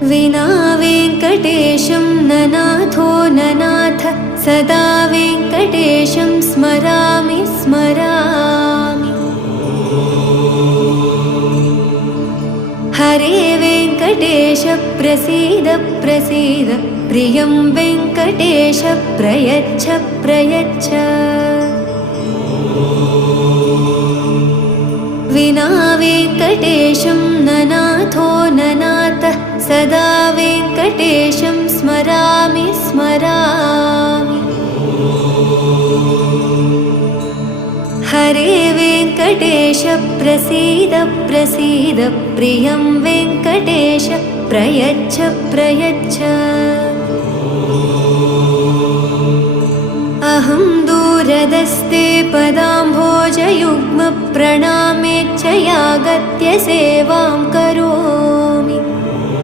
विना वेङ्कटेशं ननाथो ननाथ सदा वेङ्कटेशं स्मरामि स्मरामि। हरे वेङ्कटेश प्रसीद प्रसीद प्रियं वेङ्कटेश प्रयच्छ प्रयच्छ। विना वेङ्कटेशं ननाथो ननाथ सदा वेङ्कटेशं स्मरामि स्मरामि। हरे वेङ्कटेश प्रसीद प्रसीद प्रियं वेङ्कटेश प्रयच्छ प्रयच्छ। अहं दूरदस्ते पदाम्भोजयुग्म प्रणामेच्छ यागत्य सेवां करोमि।